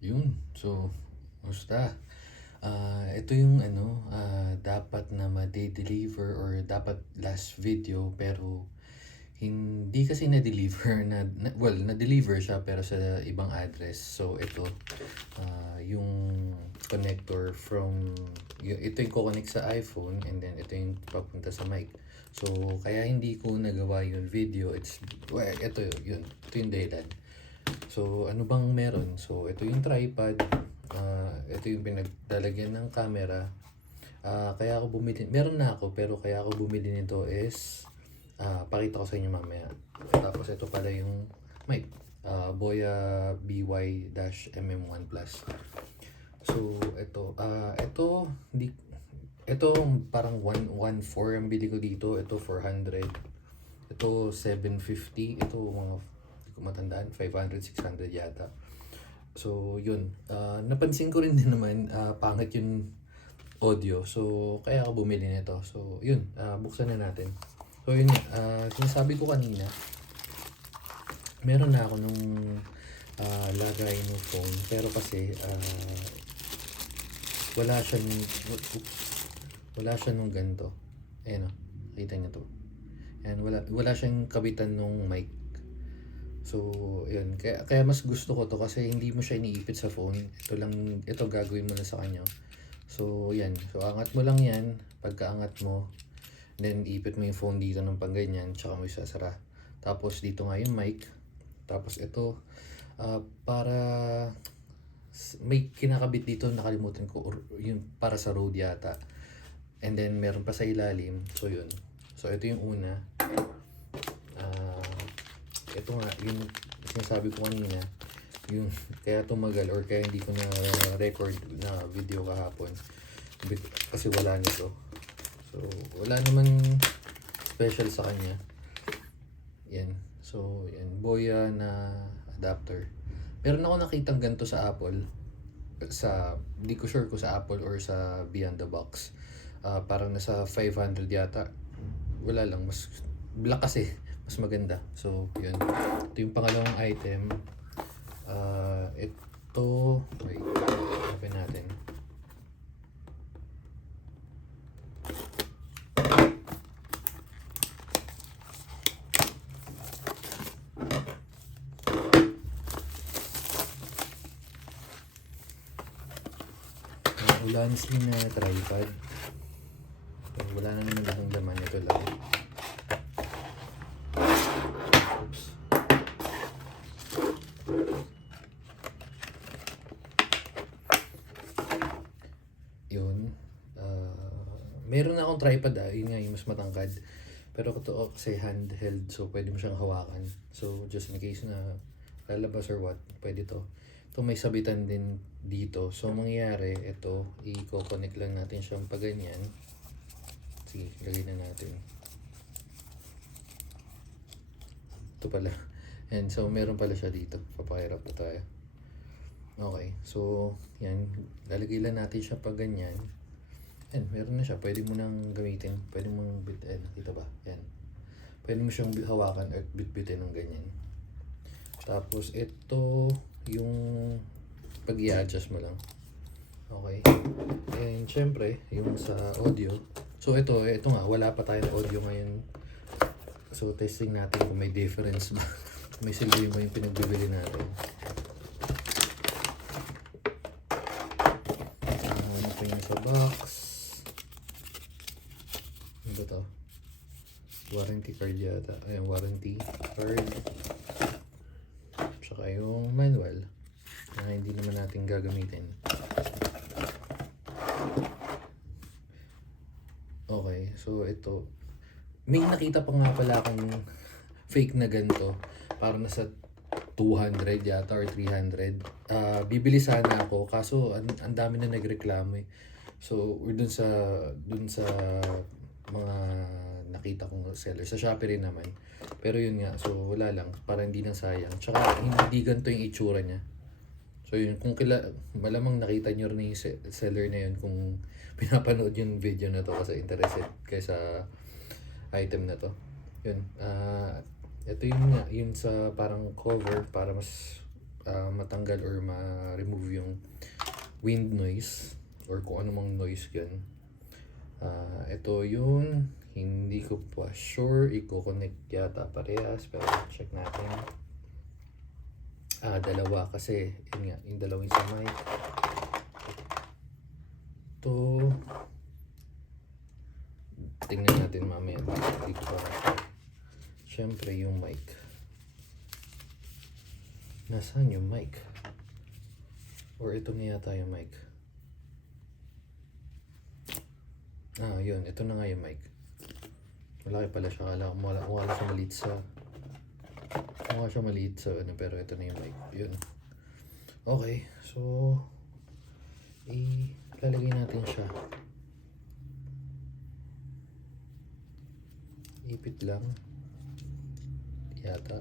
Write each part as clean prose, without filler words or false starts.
Yun. So, musta? Ito yung ano, dapat na ma-deliver or dapat last video pero hindi kasi na-deliver well, na-deliver siya pero sa ibang address. So, ito, yung connector from, ito yung ko-connect sa iPhone and then ito yung papunta sa mic. So, kaya hindi ko nagawa yung video. Ito yun. Ito yung dahilan. So, ano bang meron? So, ito yung tripod. Ito yung pinaglalagyan ng camera. Kaya ako bumili, meron na ako, pero kaya ako bumili nito is, pakita ko sa inyo mamaya. Tapos, ito pala yung mic. Boya BY-MM1 Plus. So, ito parang 114 ang bili ko dito. Ito 400. Ito 750. Ito mga, hindi ko matandaan, 500, 600 yata. So, yun. Napansin ko rin din naman, pangit yung audio. So, kaya ako bumili nito. So, yun. Buksan na natin. So, yun. Sinasabi ko kanina, meron na ako nung lagay ng phone. Pero kasi, wala siya nung, oops, wala siya nung ganito. Ayan o. Kita niyo to. Ayan, wala siyang kabitan nung mic. So, yun. Kaya mas gusto ko to kasi hindi mo siya iniipit sa phone. Ito gagawin mo na sa kanya. So, yan. So, angat mo lang yan. Pagkaangat mo, then ipit mo yung phone dito ng pangganyan, tsaka mo isasara. Tapos, dito nga yung mic. Tapos, ito, para may kinakabit dito, nakalimutan ko, or yung para sa road yata. And then, meron pa sa ilalim. So, yun. So, ito yung una. Ito nga, yung sinasabi ko kanina, yung kaya tumagal or kaya hindi ko na record na video kahapon kasi wala nito. So, wala naman special sa kanya. Yan. So, yan. Boya na adapter. Meron ako nakitang ganito sa Apple. Hindi ko sure kung sa Apple or sa Beyond the Box. Parang nasa 500 yata. Wala lang. Mas black kasi. Mas maganda. So, yun. Ito yung pangalawang item. Wait. Open natin. Ulan sling na tripod. Wala na naman akong laman. Ito lang. Oops. Yun. Meron na akong tripod yun nga yung mas matangkad. Pero ito kasi handheld, so pwede mo siyang hawakan. So just in case na lalabas or what, pwede to. Ito may sabitan din dito. So mangyayari, ito, i-connect lang natin siyang pag ganyan. Sige, lagay na natin. Ito pala. And so meron pala siya dito. Papahirap na tayo. Okay, so yan, lalagay lang natin siya pag ganyan. Yan, meron na siya. Pwede mo nang gamitin. Pwede mong nakita ba? Yan. Pwede mo siyang hawakan at bitbitin ng ganyan. Tapos ito yung pag i-adjust mo lang. Okay. And syempre, yung sa audio. So ito nga, wala pa tayong audio ngayon. So testing natin kung may difference ba. May silbi mo yung pinagbibili natin. Ano pa yung sa box? Ano ba to? Warranty card yata. Ayan, warranty card. Tsaka yung manual na hindi naman natin gagamitin. Okay, so ito. May nakita pa nga pala akong fake na ganito. Parang nasa 200 yata or 300. Bibili sana ako kaso ang dami na nagreklamo eh. So, dun sa mga nakita kong seller. Sa Shopee rin naman. Pero yun nga, so wala lang. Para hindi na sayang. Tsaka hindi ganito yung itsura niya. So yun, malamang nakita nyo rin yung seller na yun kung pinapanood yung video na to kasi interested kayo sa item na to. Yun, ito yun nga, yun sa parang cover para mas matanggal or ma-remove yung wind noise or kung ano mang noise yan. Ito yung hindi ko pa sure, i-connect yata parehas pero check natin. Dalawa kasi yun nga, yung dalawang sa mic. Ito tingnan natin mamaya dito pa. Syempre yung mic. Nasaan yung mic? Or ito na yata yung mic. Yun. Ito na nga yung mic. Malaki pala siya. Wala siya maliit sa... Mukha siya maliit sa ano, pero ito na yung mic. Yun. Okay. So, ilalagay natin siya. Ipit lang. Yata.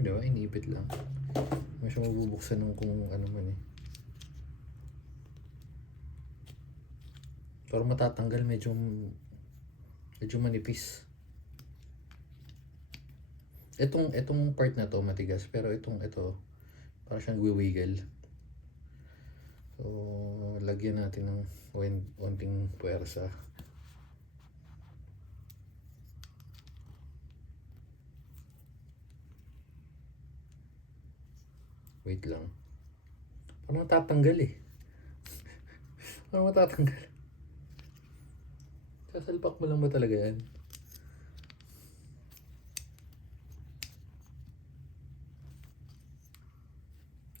Diba? Inipit lang. Hindi siya mabubuksan ng kung ano man eh. Pero matatanggal, medyo manipis. Itong part na to matigas, pero ito para siyang wiggle. So, lagyan natin ng konting puwersa. Wait lang. Parang matatanggal eh. Parang matatanggal. Sasalpak mo lang ba talaga yan?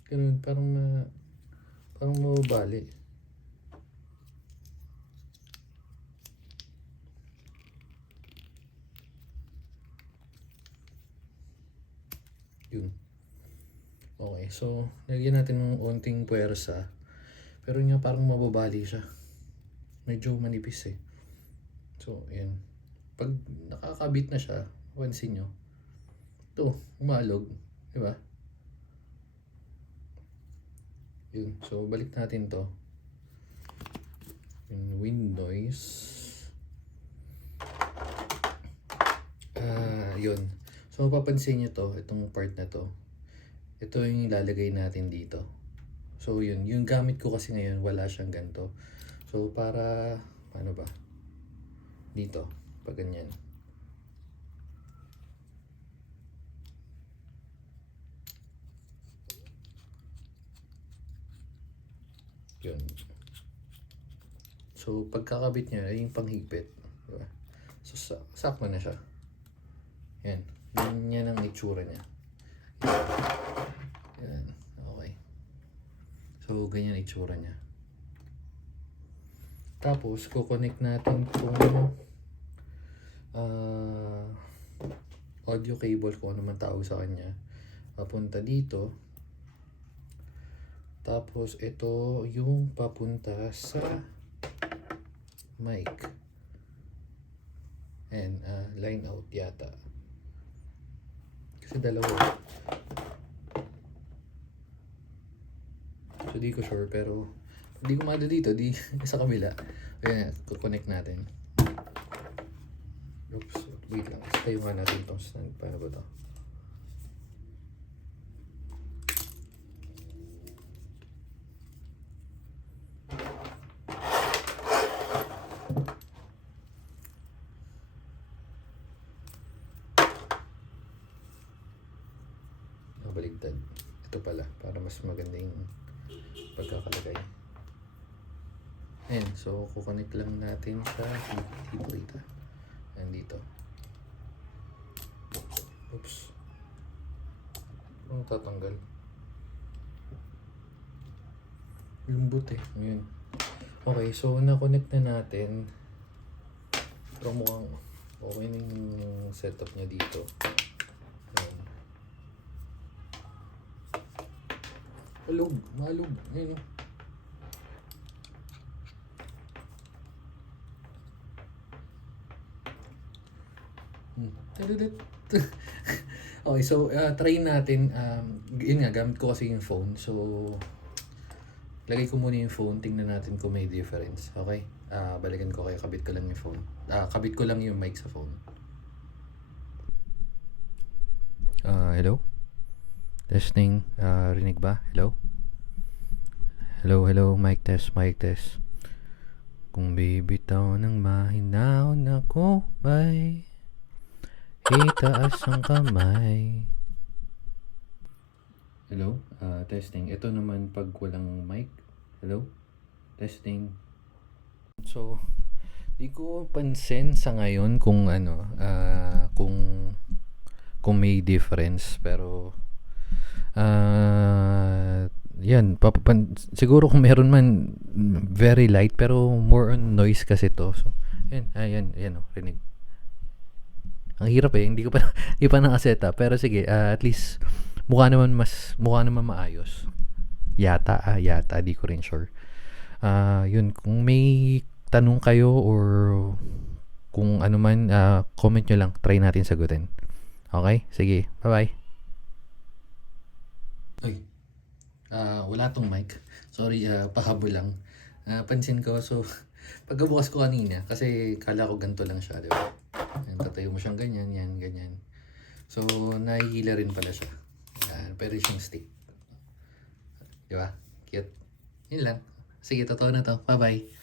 Ganun, parang mababali. Yun. Okay, so lagyan natin ng onting puwersa. Pero nga parang mababali siya. Medyo manipis eh. So, yan. Pag nakakabit na siya, pansin nyo. Ito, umalog. Diba? Yun. So, balik natin to. Yung wind noise. Yun. So, mapapansin nyo to, itong part na to. Ito yung ilalagay natin dito. So, yun. Yung gamit ko kasi ngayon, wala siyang ganito. So, para, ano ba? Dito. Pag ganyan. Yun. So, pagkakabit niya, yung panghigpit. Diba? So, sakto na siya. Yan. Yan ang itsura niya. Yan. Okay. So, ganyan ang itsura niya. Tapos, kukonect natin itong audio cable, kung ano man tawag sa kanya. Papunta dito. Tapos, ito yung papunta sa mic. And, line out yata. Kasi dalawa. So, di ko sure, pero di gumada dito, di sa kabila. Ayan, kukonect natin. Oops, wait lang. Tayo nga natin itong stand. Paano ba ito? Baligtad. Ito pala, para mas maganda yung pagkakalagay. Ayan, so kukonect lang natin sa dito. Ayan dito. Oops. Ano tatanggal? Lumbot eh. Ayan. Okay, so na-connect na natin. Pero mukhang okay na yung setup niya dito. Ayan. Malug. Ayan. Okay, so try natin. Yun nga, gamit ko kasi yung phone. So, lagay ko muna yung phone, tingnan natin kung may difference. Okay? Balikan ko kayo, kabit ko lang yung phone. Kabit ko lang yung mic sa phone. Hello? Testing. Rinig ba? Hello? Hello, mic test, mic test. Kung bibitaw ng mahinahon ako, bay, itaas ang kamay. Hello? Testing. Ito naman pag walang mic. Hello? Testing. So, di ko pansin sa ngayon kung kung may difference, pero yan, siguro kung meron man, very light, pero more on noise kasi to. So, ayan, rinig. Ang hirap hindi ko pa hindi pa nakaseta, pero sige, at least mukha naman maayos. Yata, di ko rin sure. Yun, kung may tanong kayo or kung ano man, comment nyo lang, try natin sagutin. Okay? Sige, bye-bye. Oy, wala tong mic. Sorry, pahabol lang. Pansin ko, so, pagkabukas ko kanina, kasi kala ko ganito lang siya, di ba? Yan, tatayo mo siyang ganyan, yan, ganyan. So, nahihila rin pala siya. Pero siyang stick. Di ba? Cute. Yun lang. Sige, totoo na to. Bye-bye.